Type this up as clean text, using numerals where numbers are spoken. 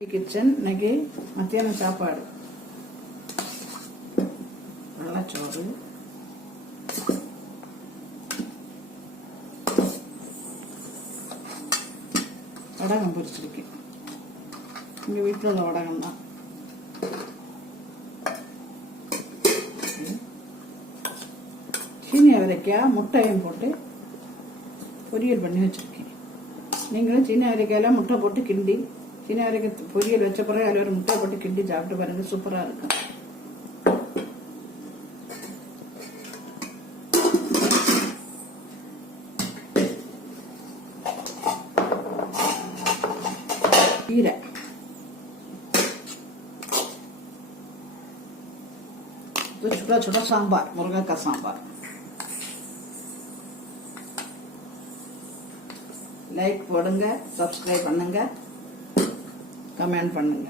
Kitchen இன்னைக்கு மத்தியானம் சாப்பாடு வெள்ளச்சோறு, வடகம் பொரிச்சிருக்கேன். இங்க வீட்டில் உள்ள வடகம் தான். சீனி அவரைக்காய் முட்டையும் போட்டு பொரியல் பண்ணி வச்சிருக்கேன். நீங்களும் சீனி அவரைக்காயில முட்டை போட்டு கிண்டி சீனி அவரைக்காய் பொரியல் வச்ச பிறகு அதில் ஒரு முட்டை போட்டு கிண்டி சாப்பிட்டு பாருங்க, சூப்பரா இருக்கும். கீரை, சுட சுட சாம்பார், முருங்கைக்காய் சாம்பார். லைக் போடுங்க, சப்ஸ்கிரைப் பண்ணுங்க, கமெண்ட் பண்ணுங்க.